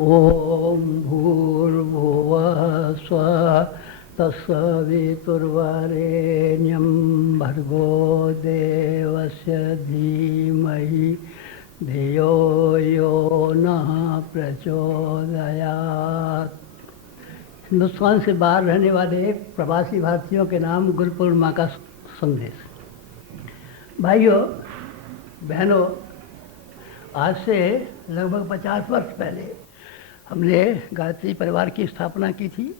ओम भूर्भुवः स्वः तत्सवितुर्वरेण्यं भर्गो देवस्य धीमहि धियो यो नः प्रचोदयात्। हिंदुस्तान से बाहर रहने वाले प्रवासी भारतीयों के नाम गुरु पूर्णिमा का संदेश। भाइयों बहनों, आज से लगभग 50 वर्ष पहले हमने गायत्री परिवार की स्थापना की थी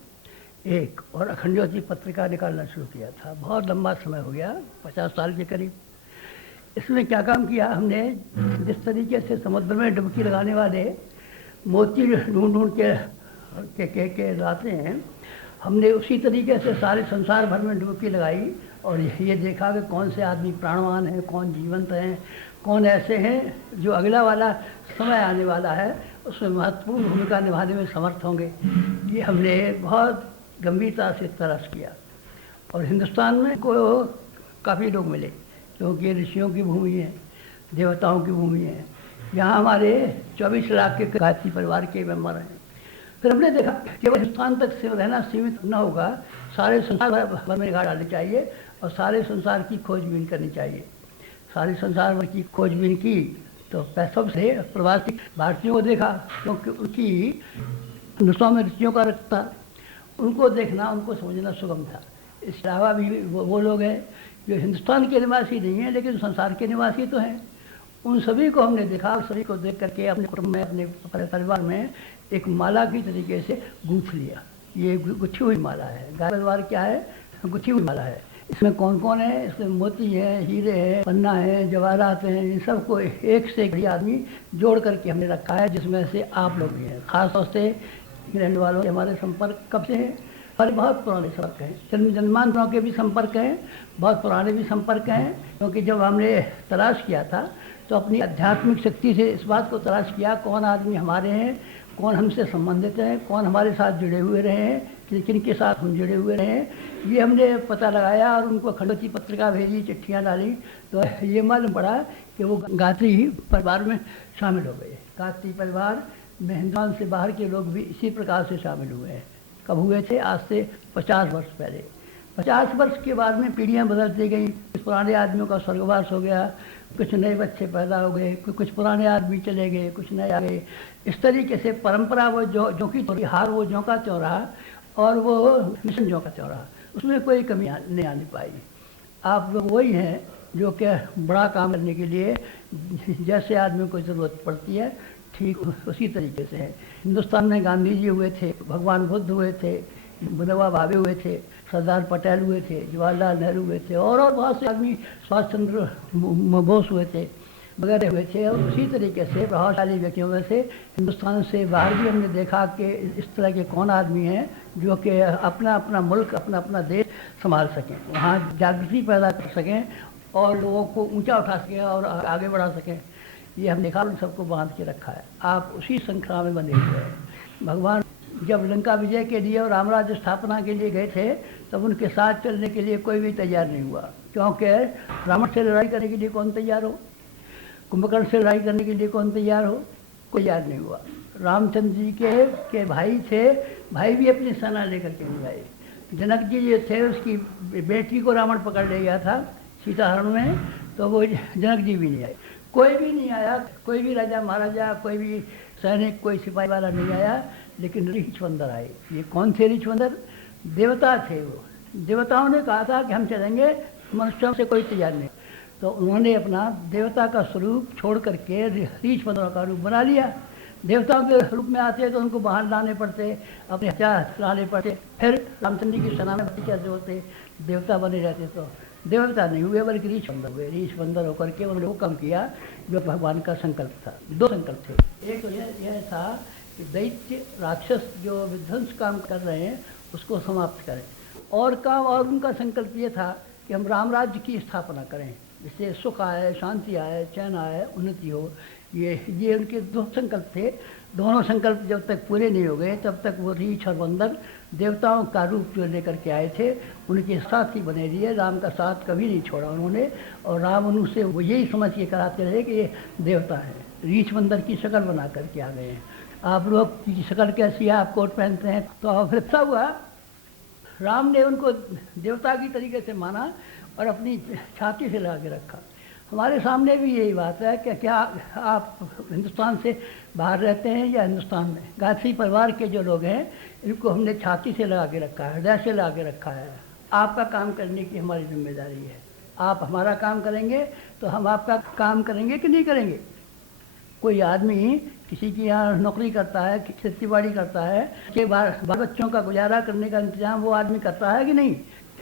एक, और अखंड ज्योति पत्रिका निकालना शुरू किया था। बहुत लंबा समय हो गया, 50 साल के करीब। इसमें क्या काम किया हमने, जिस तरीके से समुद्र में डुबकी लगाने वाले मोती ढूंढ ढूंढ के लाते हैं, हमने उसी तरीके से सारे संसार भर में डुबकी लगाई और ये देखा कि कौन से आदमी प्राणवान हैं, कौन जीवंत हैं, कौन ऐसे हैं जो अगला वाला समय आने वाला है उसमें महत्वपूर्ण भूमिका निभाने में समर्थ होंगे। ये हमने बहुत गंभीरता से तलाश किया और हिंदुस्तान में को काफ़ी लोग मिले, क्योंकि ऋषियों की भूमि है, देवताओं की भूमि है। यहाँ हमारे 24 लाख के गायत्री परिवार के मेंबर हैं। फिर हमने देखा केवल हिंदुस्तान तक से रहना सीमित न होगा, सारे संसार भर में निगाह डालनी चाहिए और सारे संसार की खोजबीन करनी चाहिए। सारे संसार भर की खोजबीन की तो पैसों से प्रवासी भारतीयों को देखा, क्योंकि उनकी हिंदुस्तान में ऋषियों का रक्त था, उनको देखना, उनको समझना सुगम था। इसके अलावा भी वो लोग हैं जो हिंदुस्तान के निवासी नहीं हैं लेकिन संसार के निवासी तो हैं। उन सभी को हमने देखा और सभी को देख करके अपने कुटुंब में, अपने परिवार में एक माला की तरीके से गूंथ लिया। ये गुच्छी हुई माला है। गाय परिवार क्या है? गुच्छी हुई माला है। इसमें कौन कौन है? इसमें मोती है, हीरे हैं, पन्ना है, जवाहरात हैं। इन सबको एक से एक आदमी जोड़ करके हमने रखा है, जिसमें से आप लोग भी हैं। खास तौर से इंग्लैंड वालों के हमारे संपर्क कब से हैं? हमारे बहुत पुराने संपर्क हैं, जन्मांतरों के भी संपर्क हैं, बहुत पुराने भी संपर्क हैं। क्योंकि जब हमने तलाश किया था तो अपनी आध्यात्मिक शक्ति से इस बात को तलाश किया कौन आदमी हमारे हैं, कौन हमसे संबंधित हैं, कौन हमारे साथ जुड़े हुए रहे हैं, किन के साथ हम जुड़े हुए रहे हैं, ये हमने पता लगाया और उनको अखंड ज्योति पत्रिका भेजी, चिट्ठियाँ डाली, तो ये मालूम पड़ा कि वो गायत्री परिवार में शामिल हो गए। गायत्री परिवार में हिंदुस्तान से बाहर के लोग भी इसी प्रकार से शामिल हुए हैं। कब हुए थे? आज से 50 वर्ष पहले। 50 वर्ष के बाद में पीढ़ियाँ बदलती गई। कुछ पुराने आदमियों का स्वर्गवास हो गया, कुछ नए बच्चे पैदा हो गए, कुछ पुराने आदमी चले गए, कुछ नए आ गए। इस तरीके से परंपरा वो जो की हार वो ज्यों का त्यों रहा और वो मिशन ज्यों का त्यों रहा, उसमें कोई कमी नहीं आनी पाई। आप लोग वही हैं जो कि बड़ा काम करने के लिए जैसे आदमी को ज़रूरत पड़ती है ठीक उसी तरीके से है। हिंदुस्तान में गांधी जी हुए थे, भगवान बुद्ध हुए थे, विनोबा भावे हुए थे, सरदार पटेल हुए थे, जवाहरलाल नेहरू हुए थे और बहुत से आदमी, सुभाष चंद्र बोस हुए थे, वगैरह हुए थे। और उसी तरीके से प्रभावशाली व्यक्तियों में से हिंदुस्तान से बाहर भी हमने देखा कि इस तरह के कौन आदमी हैं जो कि अपना अपना मुल्क, अपना अपना देश संभाल सकें, वहाँ जागृति पैदा कर सकें और लोगों को ऊंचा उठा सकें और आगे बढ़ा सकें। ये हम देखा, उन सबको बांध के रखा है। आप उसी श्रृंखला में बने हुए हैं। भगवान जब लंका विजय के लिए और रामराज्य स्थापना के लिए गए थे तब उनके साथ चलने के लिए कोई भी तैयार नहीं हुआ, क्योंकि रावण से लड़ाई करने के लिए कौन तैयार हो, कुंभकर्ण से लड़ाई करने के लिए कौन तैयार हो, कोई तैयार नहीं हुआ। रामचंद्र जी के भाई थे, भाई भी अपनी सेना लेकर के नहीं आए। जनक जी जो थे उसकी बेटी को रावण पकड़ ले गया था सीताहरण में, तो वो जनक जी भी नहीं आए। कोई भी नहीं आया, कोई भी राजा महाराजा, कोई भी सैनिक, कोई सिपाही वाला नहीं आया, लेकिन ऋषवंदर आए। ये कौन थे ऋषवंदर? देवता थे वो। देवताओं ने कहा था कि हम चलेंगे, मनुष्यों से कोई तैयार नहीं। तो उन्होंने अपना देवता का स्वरूप छोड़ करके ऋषवंदरों का रूप बना लिया। देवताओं के रूप में आते तो उनको बाहर लाने पड़ते, अपने हथियार लाने पड़ते, फिर रामचंद्र जी की सेना में कैसे होते, देवता बने रहते। तो देवता नहीं हुए बल्कि ऋषवंदर हुए। ऋषवंदर होकर के उन्होंने वो काम किया जो भगवान का संकल्प था। दो संकल्प थे। एक तो यह था कि दैत्य राक्षस जो विध्वंस काम कर रहे हैं उसको समाप्त करें, और काम और उनका संकल्प ये था कि हम राम राज्य की स्थापना करें, जिससे सुख आए, शांति आए, चैन आए, उन्नति हो। ये उनके दो संकल्प थे। दोनों संकल्प जब तक पूरे नहीं हो गए तब तक वो रीछ और बंदर देवताओं का रूप जो लेकर के आए थे उनके साथ ही बने रहिए। राम का साथ कभी नहीं छोड़ा उन्होंने, और राम उनसे वो यही समझ के कराते रहे कि ये देवता है। रीछ बंदर की शक्ल बना करके आ गए हैं। आप लोग की शक्ल कैसी है, आप कोट पहनते हैं। तो फिर ऐसा हुआ, राम ने उनको देवता की तरीके से माना और अपनी छाती से लगा के रखा। हमारे सामने भी यही बात है कि क्या आप हिंदुस्तान से बाहर रहते हैं या हिंदुस्तान में, गायत्री परिवार के जो लोग हैं इनको हमने छाती से लगा के रखा है, हृदय से लगा के रखा है। आपका काम करने की हमारी जिम्मेदारी है। आप हमारा काम करेंगे तो हम आपका काम करेंगे कि नहीं करेंगे। कोई आदमी किसी की यहाँ नौकरी करता है, खेती बाड़ी करता है, के बाल बच्चों का गुजारा करने का इंतजाम वो आदमी करता है कि नहीं,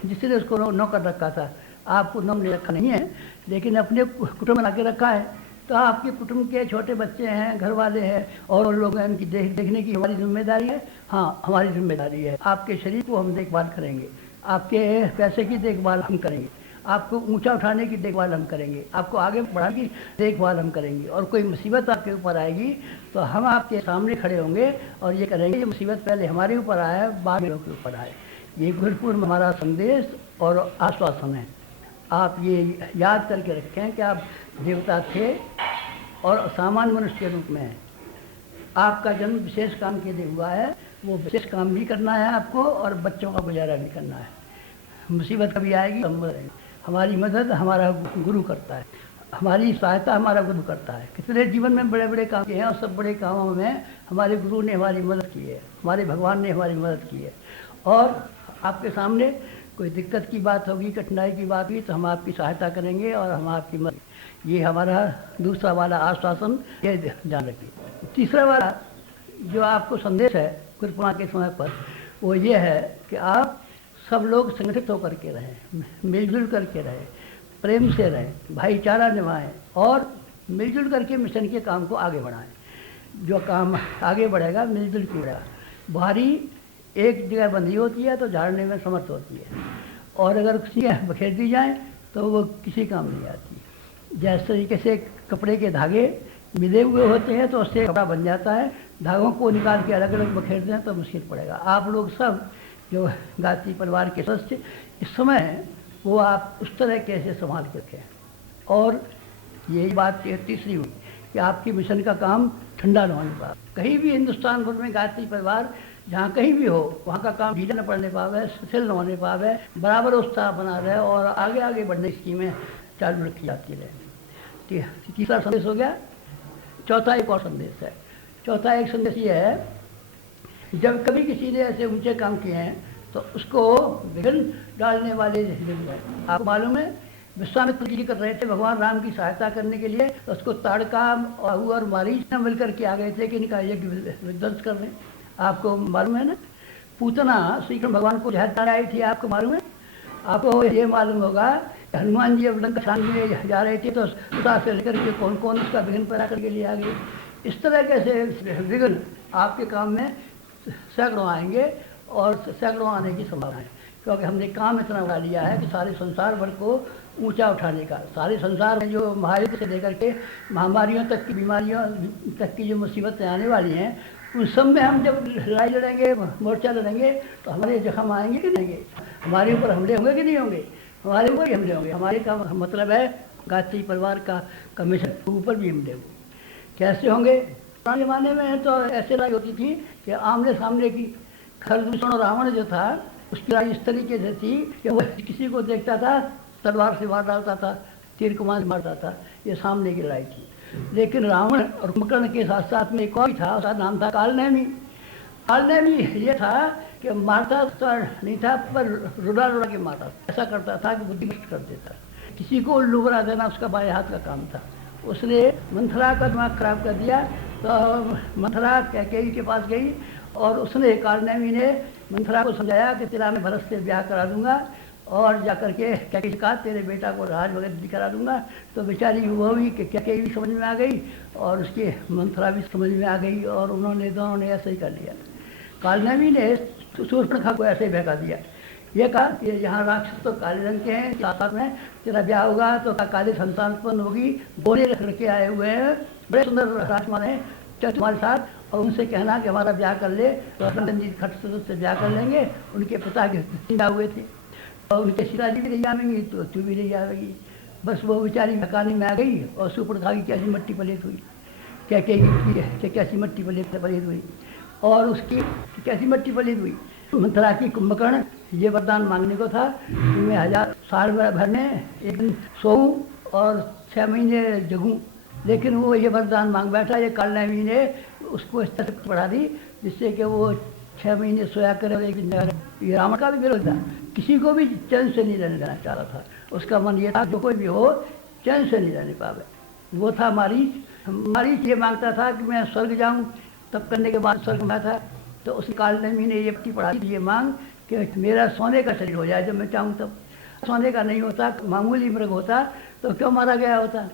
जिसने उसको नौकर रखा था। आपको नौकर रखा नहीं है, लेकिन अपने कुटुंब बना के रखा है। तो आपके कुटुंब के छोटे बच्चे हैं, घर वाले हैं और लोग हैं, उनकी देखने की हमारी जिम्मेदारी है। हाँ, हमारी जिम्मेदारी है। आपके शरीर को हम देखभाल करेंगे, आपके पैसे की देखभाल हम करेंगे, आपको ऊंचा उठाने की देखभाल हम करेंगे, आपको आगे बढ़ाने की देखभाल हम करेंगे। और कोई मुसीबत आपके ऊपर आएगी तो हम आपके सामने खड़े होंगे और ये करेंगे, ये मुसीबत पहले हमारे ऊपर आए, बाद में लोगों के ऊपर आए। ये गुरुपूर्व हमारा संदेश और आश्वासन है। आप ये याद करके रखें कि आप देवता थे और सामान्य मनुष्य के रूप में हैं। आपका जन्म विशेष काम के लिए हुआ है, वो विशेष काम भी करना है आपको और बच्चों का गुजारा भी करना है। मुसीबत कभी आएगी हम रहेंगे। हमारी मदद हमारा गुरु करता है, हमारी सहायता हमारा गुरु करता है। कितने जीवन में बड़े बड़े काम किए हैं और सब बड़े कामों में हमारे गुरु ने हमारी मदद की है, हमारे भगवान ने हमारी मदद की है। और आपके सामने कोई दिक्कत की बात होगी, कठिनाई की बात हुई तो हम आपकी सहायता करेंगे और हम आपकी मदद। ये हमारा दूसरा वाला आश्वासन, ये ध्यान रखिए। तीसरा वाला जो आपको संदेश है गुरुपूर्णिमा के समय पर, वो ये है कि आप सब लोग संगठित होकर के रहें, मिलजुल करके रहें, प्रेम से रहें, भाईचारा निभाएं और मिलजुल करके मिशन के काम को आगे बढ़ाएं। जो काम आगे बढ़ेगा मिलजुल के बढ़ेगा। बुहारी एक जगह बंधी होती है तो झाड़ने में समर्थ होती है, और अगर किसी बखेर दी जाए तो वो किसी काम नहीं आती। जैसे तरीके से कपड़े के धागे मिले हुए होते हैं तो उससे कपड़ा बन जाता है, धागों को निकाल के अलग अलग बखेर दें तो मुश्किल पड़ेगा। आप लोग सब जो गायत्री परिवार के सदस्य इस समय, वो आप उस तरह कैसे संभाल के रखें। और यही बात तीसरी हुई कि आपकी मिशन का काम ठंडा न होने पाए। कहीं भी हिंदुस्तान भर में गायत्री परिवार जहाँ कहीं भी हो, वहाँ का काम ढीला न पड़ने पावे, शिथिल न होने पावे, बराबर उत्साह बना रहे और आगे आगे बढ़ने की स्कीमें चालू रखी जाती रहे। तीसरा संदेश हो गया। चौथा एक और संदेश है। चौथा एक संदेश ये है, जब कभी किसी ने ऐसे ऊंचे काम किए हैं तो उसको विघ्न डालने वाले जरूर हैं। आपको मालूम है, विश्वामित्र जी कर रहे थे भगवान राम की सहायता करने के लिए, तो उसको ताड़का और मारीच ने मिलकर के आ गए थे कि इनका यज्ञ विध्वंस कर रहे। आपको मालूम है ना, पूतना श्री कृष्ण भगवान को जहर डाल आई थी, आपको मालूम है। आपको ये मालूम होगा हनुमान जी अब लंका छानने जा रहे थे तो उदास से लेकर के कौन कौन उसका विघ्न पैदा करके लिए आ गए। इस तरह के विघ्न आपके काम में सैकड़ों आएंगे और सैकड़ों आने की संभावना है, क्योंकि हमने काम इतना बढ़ा लिया है कि सारे संसार भर को ऊंचा उठाने का। सारे संसार में जो महायुद्ध से लेकर के महामारियों तक की, बीमारियों तक की जो मुसीबतें आने वाली हैं, उन सब में हम जब लड़ाई लड़ेंगे, मोर्चा लड़ेंगे तो हमारे जख्म आएंगे कि नहीं आएंगे, हमारे ऊपर हमले होंगे कि नहीं होंगे, हमारे ऊपर ही हमले होंगे। हमारे का मतलब है गायत्री परिवार का कमीशन ऊपर भी हमले होंगे। कैसे होंगे? पुराने ज़माने में तो ऐसे लड़ाई होती थी कि आमने सामने की। खरदूषण और रावण जो था उसकी लड़ाई इस तरीके से थी कि वो किसी को देखता था तलवार से मार डालता था, तीर कमान से मारता था। ये सामने की लड़ाई थी। लेकिन रावण और कुंभकर्ण के साथ साथ में एक और था, उसका नाम था कालनेमी। कालनेमी ये था कि मारता तो नहीं था पर रुला रुला के मारता, ऐसा करता था कि बुद्धि भ्रष्ट कर देता। किसी को उल्लू बना देना उसका बाएं हाथ का काम था। उसने मंथरा का दिमाग खराब कर दिया तो मंथरा कैकेयी के पास गई और उसने कालनेमी ने मंथरा को समझाया कि तेरा मैं भरत से ब्याह करा दूंगा और जाकर के कैकेयी कहा तेरे बेटा को राज वगैरह करा दूंगा। तो बेचारी वो भी कैकेयी भी समझ में आ गई और उसकी मंथरा भी समझ में आ गई और उन्होंने दोनों ने ऐसे ही कर लिया। कालनेमी ने शूर्पणखा को ऐसे ही फेंका दिया। ये कहा कि यहाँ राक्षस तो काले रंग के हैं, साथ में तेरा ब्याह होगा तो काली संतान उत्पन्न होगी, गोरे रख के आए हुए हैं, बड़े सुंदर राजकुमार हैं, चल तुम्हारे साथ और उनसे कहना कि हमारा ब्याह कर ले। तो रंजीत खट से ब्याह कर लेंगे। उनके पिता के सीधा हुए थे और उनके सीताजी भी नहीं जाएंगी तो तू भी नहीं जाएगी। बस वो बेचारी मकानी में आ गई और शूर्पणखा की कैसी मट्टी पलेट हुई। कैकेयी की कैसी मट्टी पलीद हुई और उसकी कैसी मट्टी पलीद हुई। मंथरा की कुंभकर्ण ये वरदान मांगने को था कि मैं 1000 साल भर में एक दिन सोऊं और 6 महीने जगूं, लेकिन वो ये वरदान मांग बैठा। ये कालनेमी ने उसको इस तरह बढ़ा दी जिससे कि वो 6 महीने सोया करे और एक दिन जगा। ये रावण का भी विरोध था, किसी को भी चैन से नहीं रहने देना चाह रहा था। उसका मन ये था जो कोई भी हो चैन से नहीं रहने पावे। वो था मारीच। मारीच ये मांगता था कि मैं स्वर्ग जाऊं, तब करने के बाद स्वर्ग में था। तो उस कालनेमी ने ये पट्टी पढ़ा दी, ये मांग कि मेरा सोने का शरीर हो जाए जब मैं चाहूँ तब। सोने का नहीं होता, मामूली मृग होता तो क्यों मारा गया होता।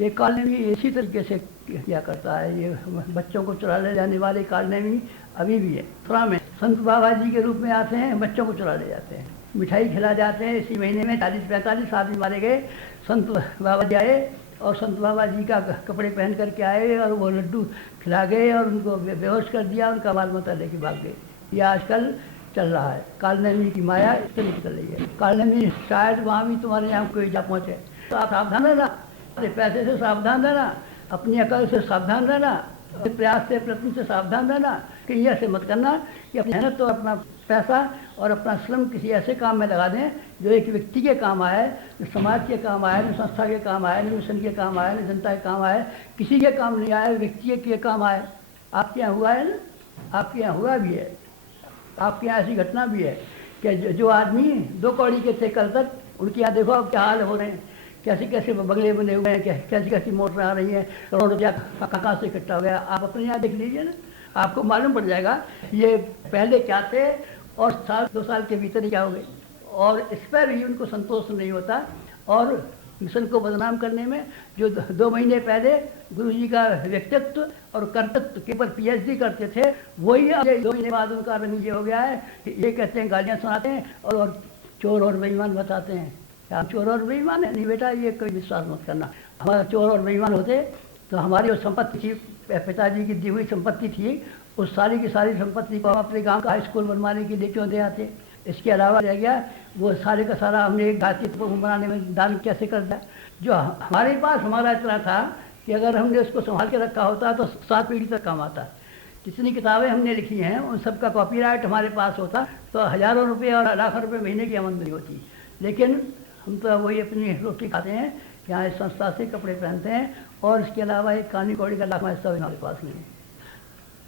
ये कालनेमी इसी तरीके से किया करता है। ये बच्चों को चुरा ले जाने वाले कालनेमी अभी भी है। थोड़ा में संत बाबा जी के रूप में आते हैं, बच्चों को चुरा ले जाते हैं, मिठाई खिला जाते हैं। इसी महीने में 40-45 आदमी मारे गए। संत बाबा जी आए और संत बाबा जी का कपड़े पहन करके आए और वो लड्डू खिला गए और उनको बेहोश कर दिया, उनका माल मता लेके भाग गए। ये आजकल चल रहा है। कालनेमी की माया इस तरह निकल रही है। कालनेमी शायद वहाँ भी तुम्हारे यहाँ कोई जा पहुँचे, तो आप सावधान रहना, अपने पैसे से सावधान रहना, अपनी अकल से सावधान रहना, अपने प्रयास से प्रयत्न से सावधान रहना। कहीं ऐसे मत करना कि अपनी मेहनत तो अपना पैसा और अपना श्रम किसी ऐसे काम में लगा दें जो एक व्यक्ति के काम आए, जो समाज के काम आए, जो संस्था के काम आए, न मिशन के काम आए, न जनता के काम आए, किसी के काम नहीं आए, व्यक्ति के काम आए। आपके यहाँ हुआ है ना, आपके यहाँ हुआ भी है, आपके यहाँ ऐसी घटना भी है कि जो आदमी 2 कौड़ी के थे कल तक, उनके यहाँ देखो अब क्या हाल हो रहे हैं, कैसे कैसे बंगले बने हुए हैं, कैसी कैसी मोटर आ रही हैं, करोड़ रुपया कहाँ से इकट्ठा हो गया। आप अपने यहाँ देख लीजिए ना, आपको मालूम पड़ जाएगा ये पहले क्या थे और साल 2 साल के भीतर ही क्या हो गए। और इस पर भी उनको संतोष नहीं होता। और मिशन को बदनाम करने में जो 2 महीने पहले गुरु जी का व्यक्तित्व और कर्तृत्व के ऊपर PhD करते थे, वही अब 2 महीने बाद उनका रंग ये हो गया है। ये कहते हैं, गालियाँ सुनाते हैं और चोर और बेईमान बताते हैं। क्या चोर और बेईमान है? नहीं बेटा, ये कोई विश्वास मत करना। हमारा चोर और बेईमान होते तो हमारी जो संपत्ति थी, पिताजी की दी हुई संपत्ति थी, उस सारी की सारी संपत्ति को हम अपने गांव का हाई स्कूल बनवाने के लिए क्यों दे आते। इसके अलावा रह गया वो सारे का सारा हमने घाटी बनाने में दान कैसे कर दिया। जो हमारे पास हमारा इतना था कि अगर हमने उसको संभाल के रखा होता तो 7 पीढ़ी तक काम आता। जितनी किताबें हमने लिखी हैं उन सब का कॉपीराइट हमारे पास होता तो हज़ारों रुपये और लाखों रुपये महीने की आमदनी होती। लेकिन हम तो वही अपनी रोटी खाते हैं, यहाँ इस संस्था से कपड़े पहनते हैं और इसके अलावा एक कानी कौड़ी का लाख हिस्सा हमारे पास नहीं है।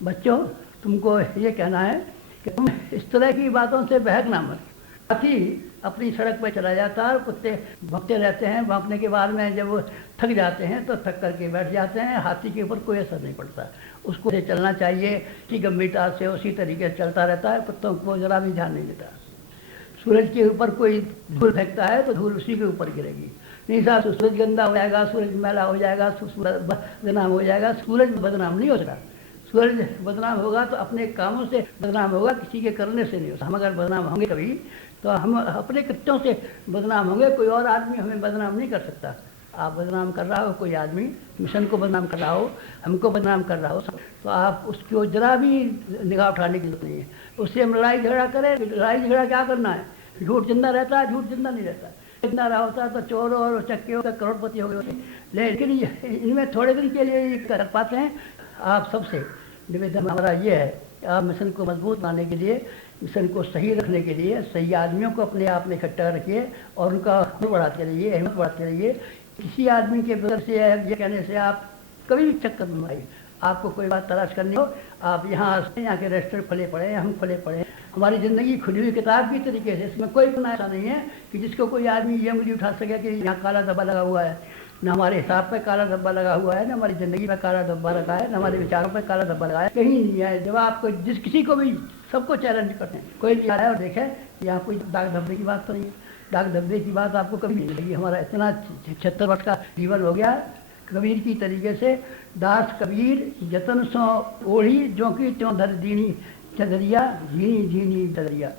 बच्चों, तुमको ये कहना है कि तुम इस तरह की बातों से बहकना मत। हाथी अपनी सड़क पर चला जाता है, कुत्ते भौंकते रहते हैं, भौंकने के बाद में जब वो थक जाते हैं तो थक करके बैठ जाते हैं। हाथी के ऊपर कोई असर नहीं पड़ता, उसको चलना चाहिए कि गंभीरता से उसी तरीके से चलता रहता है, कुत्तों को जरा भी ध्यान नहीं देता। सूरज के ऊपर कोई धूल फेंकता है तो धूल उसी के ऊपर गिरेगी। नहीं साहब, सूरज गंदा हो जाएगा, सूरज मैला हो जाएगा, सूरज बदनाम हो जाएगा। सूरज बदनाम नहीं हो सकता। सूरज बदनाम होगा तो अपने कामों से बदनाम होगा, किसी के करने से नहीं होता। हम अगर बदनाम होंगे कभी तो हम अपने कृत्यों से बदनाम होंगे, कोई और आदमी हमें बदनाम नहीं कर सकता। आप बदनाम कर रहा हो, कोई आदमी मिशन को बदनाम कर रहा हो, हमको बदनाम कर रहा हो, तो आप उसको जरा भी निगाह उठाने की जरूरत नहीं है। उससे हम लड़ाई झगड़ा करें। लड़ाई झगड़ा क्या करना है? झूठ जिंदा रहता है, झूठ जिंदा नहीं रहता। जिंदा रहा होता तो चोरों और चक्कियों का करोड़पति हो गए होते। लेकिन इनमें थोड़े दिन के लिए ये कर पाते हैं। आप सबसे निवेदन हमारा ये है कि आप मिशन को मजबूत बनाने के लिए, मिशन को सही रखने के लिए सही आदमियों को अपने आप में इकट्ठा रखिए और उनका बढ़ाते रहिए, हिम्मत बढ़ाते रहिए। किसी आदमी के बदल से ये कहने से आप कभी भी चक्कर में आइए। आपको कोई बात तलाश करनी हो, आप यहाँ के रेस्टोरेंट खुले पड़े हैं, हम खुले पड़े हैं। हमारी ज़िंदगी खुली हुई किताब की तरीके से, इसमें कोई गुनाह ऐसा नहीं है कि जिसको कोई आदमी ये उंगली उठा सके कि यहाँ काला धब्बा लगा हुआ है। न हमारे हिसाब पर काला धब्बा लगा हुआ है, न हमारी ज़िंदगी में काला धब्बा लगा है, न हमारे विचारों पर काला धब्बा लगा है, कहीं नहीं है। जब आपको जिस किसी को भी सबको चैलेंज करते हैं, कोई भी आया और देखे यहाँ कोई दाग धब्बे की बात तो नहीं है। दाग धब्बे की बात आपको कभी नहीं मिलेगी। हमारा इतना 76 वर्ष का जीवन हो गया कबीर की तरीके से। दास कबीर जतन सो ओढ़ी जो की त्यों धर दीनी चदरिया झीनी झीनी चदरिया।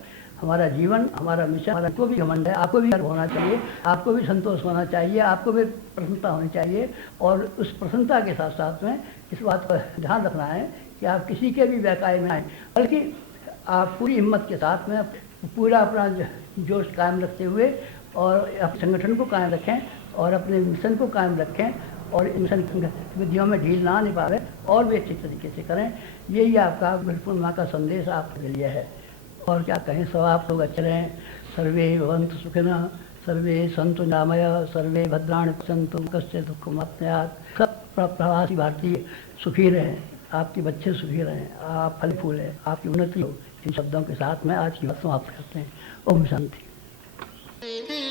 हमारा जीवन, हमारा मिशन, हमारा को भी घमंड है। आपको भी गर्व होना चाहिए, आपको भी संतोष होना चाहिए, आपको भी प्रसन्नता होनी चाहिए। और उस प्रसन्नता के साथ साथ में इस बात पर ध्यान रखना है कि आप किसी के भी बहकाए में आए, बल्कि आप पूरी हिम्मत के साथ में पूरा अपना जोश कायम रखते हुए और अपने संगठन को कायम रखें और अपने मिशन को कायम रखें और इन गतिविधियों में ढील ना निभावे और भी अच्छे तरीके से करें। यही आपका गुरुपूर्णिमा माँ का संदेश आपके लिए है। और क्या कहें, सब आप लोग अच्छे रहें। सर्वे भवन्तु सुखिनः, सर्वे सन्तु निरामयाः, सर्वे भद्राणि पश्यन्तु कश्चित् दुःखं माप्नुयात्। सब प्रवासी भारतीय सुखी रहें, आपके बच्चे सुखी रहें, आप फल फूले, आपकी उन्नति हो। इन शब्दों के साथ में आज की बात समाप्त करते हैं। ओम शांति।